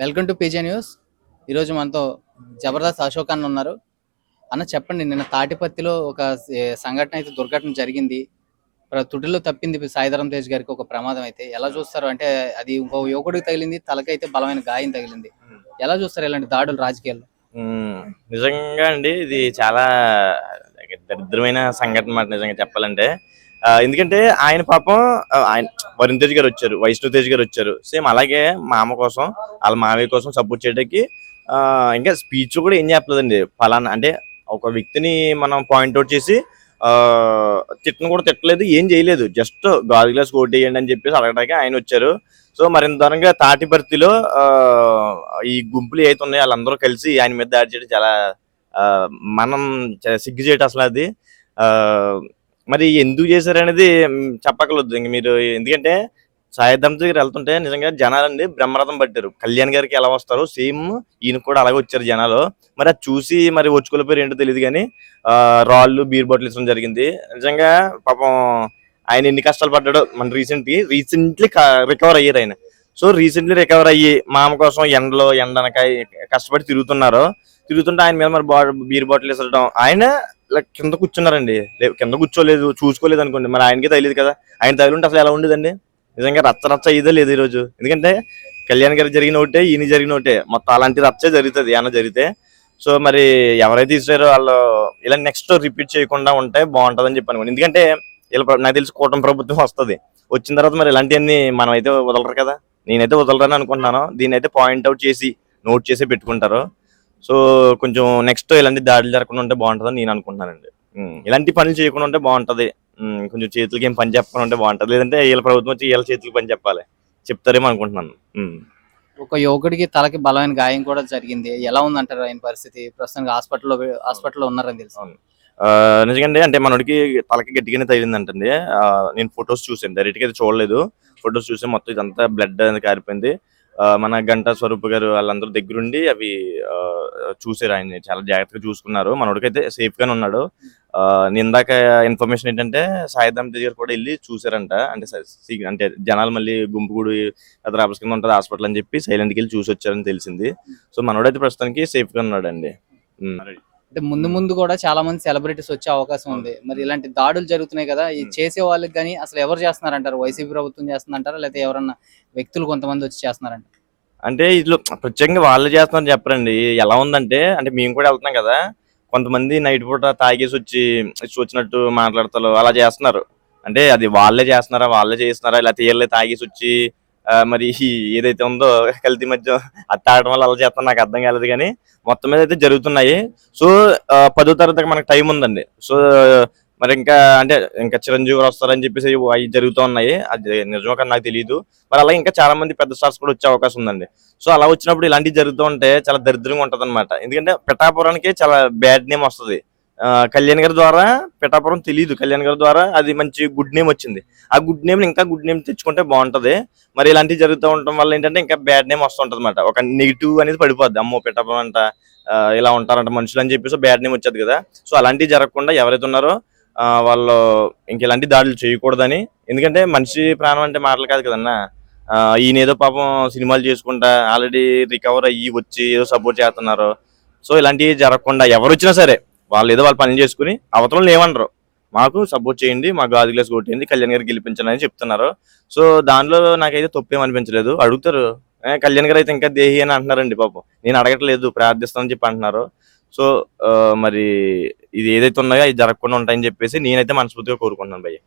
Welcome to PJ news. ఈరోజు మనతో జబర్దస్త్ అశోక్ అన్న ఉన్నారు. అన్న చెప్పండి నిన్న తాటిపత్తిలో ఒక సంఘటన అయితే దుర్ఘటన జరిగింది. తుడిలో తప్పింది సాయిధరం తేజ్ గారికి ఒక ప్రమాదం అయితే. ఎలా చూస్తారు? అంటే అది ఇంకో యువకుడికి తగిలింది తలకైతే బలమైన గాయం తగిలింది. ఎలా చూస్తారు ఇలాంటి దాడులు రాజకీయాల్లో. నిజంగా అండి ఇది చాలా దరిద్రమైన సంఘటన మాట నిజంగా చెప్పాలంటే. ఎందుకంటే ఆయన పాపం ఆయన వరుణ్ తేజ్ గారు వచ్చారు వైష్ణవ్ తేజ్ గారు వచ్చారు. సేమ్ అలాగే మామ కోసం వాళ్ళ మామయ్య కోసం సపోర్ట్ చేయడానికి ఇంకా స్పీచ్ కూడా ఏం చెప్పలేదండి. ఫలానా అంటే ఒక వ్యక్తిని మనం పాయింట్అవుట్ చేసి ఆ, తిట్టను కూడా తిట్టలేదు ఏం చేయలేదు. జస్ట్ గాజు గ్లాస్ ఓటేయండి అని చెప్పేసి అడగడానికి ఆయన వచ్చారు. సో మరింత దూరంగా తాటిపర్తిలో భర్తీలో ఈ గుంపులు ఏవైతే ఉన్నాయో వాళ్ళందరూ కలిసి ఆయన మీద దాడి చేయడం చాలా మనం సిగ్గు చేయటం అసలు అది. మరి ఎందుకు చేశారు అనేది మ్, ఇంక మీరు ఎందుకంటే సాయిధం దగ్గర వెళ్తుంటే నిజంగా జనాలండి బ్రహ్మరథం పట్టారు. కళ్యాణ్ గారికి ఎలా వస్తారో సేమ్ ఈయన కూడా అలాగే వచ్చారు జనాలు. మరి అది చూసి మరి వచ్చుకోలేపోయారు ఏంటో తెలియదు కానీ రాళ్ళు బీర్ బాటిల్ ఇవ్వడం జరిగింది. నిజంగా పాపం ఆయన ఎన్ని కష్టాలు పడ్డాడో మన రీసెంట్లీ రీసెంట్లీ రికవర్ అయ్యారు ఆయన. సో రీసెంట్లీ రికవర్ అయ్యి మామ కోసం ఎండలో ఎండనక కష్టపడి తిరుగుతున్నారు. తిరుగుతుంటే ఆయన మీద మరి బా- బీర్ బాటిల్ వేసడం ఆయన ఇలా కింద కూర్చున్నారండి. కింద కూర్చోలేదు చూసుకోలేదు అనుకోండి. మరి ఆయనకి తెలియదు కదా. ఆయన తగిలింటే అసలు ఎలా ఉండేదండి? నిజంగా రచ్చ రచ్చ ఇదే లేదు ఈరోజు. ఎందుకంటే కళ్యాణ్ గారు జరిగిన ఒకటే ఈయన జరిగిన ఒకటే మొత్తం అలాంటి రచ్చే జరుగుతుంది ఏమన్నా జరిగితే. సో మరి ఎవరైతే ఇస్తారో వాళ్ళు ఇలా నెక్స్ట్ రిపీట్ చేయకుండా ఉంటే బాగుంటుందని చెప్పాను ఎందుకంటే ఇలా నాకు తెలిసి కూటమి ప్రభుత్వం వస్తుంది. వచ్చిన తర్వాత మరి ఇలాంటివన్నీ మనం అయితే వదలరు కదా. నేనైతే వదలరని అనుకుంటున్నాను. దీన్ని అయితే పాయింట్ అవుట్ చేసి నోట్ చేసి పెట్టుకుంటారు. సో కొంచెం నెక్స్ట్ ఇలాంటి దాడులు జరగకుండా ఉంటే బాగుంటుందని నేను అనుకుంటున్నానండి. ఇలాంటి పనులు చేయకుండా ఉంటే బాగుంటది. కొంచెం చేతులకి ఏం పని చెప్పకుండా ఉంటే బాగుంటది. లేదంటే వీళ్ళ ప్రభుత్వం వచ్చి వీళ్ళ చేతులకి పని చెప్పాలి. చెప్తారేమో అనుకుంటున్నాను. ఒక యువకుడికి తలకి బలమైన గాయం కూడా జరిగింది. ఎలా ఉందంటారు ఆయన పరిస్థితి? ప్రస్తుతానికి హాస్పిటల్లో హాస్పిటల్లో ఉన్నారని తెలుసు. నిజంగా అంటే మనోడికి తలకి గట్టిగానే తగిలిందంటండి. నేను ఫొటోస్ చూసాను డైరెక్ట్గా అయితే చూడలేదు. ఫొటోస్ చూసి మొత్తం ఇదంతా బ్లడ్ అనేది కారిపోయింది. మన గంటా స్వరూప్ గారు వాళ్ళందరూ దగ్గరుండి అవి ఆ, చూసారు ఆయన్ని చాలా జాగ్రత్తగా చూసుకున్నారు. మనోడికైతే సేఫ్ గానే ఉన్నాడు ఇందాక ఇన్ఫర్మేషన్ ఏంటంటే సాయిధామ్ దగ్గర కూడా వెళ్ళి చూసారంట. అంటే సీ- అంటే జనాలు మళ్ళీ గుంపుగూడి అతను ఆపస్ కింద ఉంటుంది హాస్పిటల్ అని చెప్పి సైలెంట్కి వెళ్ళి చూసి వచ్చారని తెలిసింది. సో మనోడైతే ప్రస్తుతానికి సేఫ్గా ఉన్నాడండి అంటే ముందు ముందు కూడా చాలా మంది సెలబ్రిటీస్ వచ్చే అవకాశం ఉంది. మరి ఇలాంటి దాడులు జరుగుతున్నాయి కదా ఈ Hmm. చేసే వాళ్ళకి కానీ అసలు ఎవరు చేస్తున్నారంటారు? వైసీపీ ప్రభుత్వం చేస్తుందంటారా? లేకపోతే ఎవరన్నా వ్యక్తులు కొంతమంది వచ్చి చేస్తున్నారంట అంటే ఇదిలో ప్రత్యేకంగా వాళ్ళు చేస్తున్నారని చెప్పరండి. ఎలా ఉందంటే అంటే మేము కూడా వెళ్తున్నాం కదా కొంతమంది నైట్ పూట తాగేసి వచ్చి వచ్చినట్టు మాట్లాడతారు అలా చేస్తున్నారు. అంటే అది వాళ్ళే చేస్తున్నారా వాళ్ళే చేస్తున్నారా ఇలా తీయలే తాగేసి వచ్చి మరి ఏదైతే ఉందో కల్తీ మధ్య అది వల్ల అలా చేస్తాను నాకు అర్థం కాలేదు కానీ మొత్తం మీద అయితే జరుగుతున్నాయి. సో పదో తరగతికి మనకు టైం ఉందండి. సో మరి ఇంకా అంటే ఇంకా చిరంజీవి గారు వస్తారని చెప్పేసి అవి జరుగుతూ ఉన్నాయి. అది నిజమో కానీ నాకు తెలియదు మరి అలాగే ఇంకా చాలా మంది పెద్ద స్టార్స్ కూడా వచ్చే అవకాశం ఉందండి. సో అలా వచ్చినప్పుడు ఇలాంటివి జరుగుతూ ఉంటే చాలా దరిద్రంగా ఉంటుంది ఎందుకంటే పిఠాపురానికి చాలా బ్యాడ్ నేమ్ వస్తుంది. కళ్యాణ్ గారి ద్వారా పిఠాపురం తెలియదు కళ్యాణ్ గారి ద్వారా అది మంచి గుడ్ నేమ్ వచ్చింది. ఆ గుడ్ నేమ్ ఇంకా గుడ్ నేమ్ తెచ్చుకుంటే బాగుంటది. మరి ఇలాంటివి జరుగుతూ ఉండటం వల్ల ఏంటంటే ఇంకా బ్యాడ్ నేమ్ వస్తుంటది అనమాట ఒక నెగిటివ్ అనేది పడిపోద్ది. అమ్మో పిఠాపురం అంట ఇలా ఉంటారంట మనుషులు అని చెప్పేసి బ్యాడ్ నేమ్ వచ్చేది కదా. సో అలాంటివి జరగకుండా ఎవరైతే ఉన్నారో వాళ్ళు ఇంక ఇలాంటి దాడులు చేయకూడదని. ఎందుకంటే మనిషి ప్రాణం అంటే మాటలు కాదు కదన్నా. ఈయనేదో ఈయన ఏదో పాపం సినిమాలు చేసుకుంటా ఆల్రెడీ రికవర్ అయ్యి వచ్చి ఏదో సపోర్ట్ చేస్తున్నారు. సో ఇలాంటివి జరగకుండా ఎవరు వచ్చినా సరే వాళ్ళు ఏదో వాళ్ళు పని చేసుకుని అవతల ఏమనరు మాకు సపోర్ట్ చేయండి మా గాజు గ్లాస్ కొట్టేయండి కళ్యాణ్ గారు గెలిపించండి అని చెప్తున్నారు. సో దానిలో నాకైతే తప్పేం అనిపించలేదు. అడుగుతారు. కళ్యాణ్ గారు అయితే ఇంకా దేహి అని అంటున్నారండి పాపం. నేను అడగట్లేదు ప్రార్థిస్తానని చెప్పి అంటున్నారు. సో మరి ఇది ఏదైతే ఉన్నాయో అది జరగకుండా ఉంటాయని చెప్పేసి నేనైతే మనస్ఫూర్తిగా కోరుకుంటున్నాను భయ్య.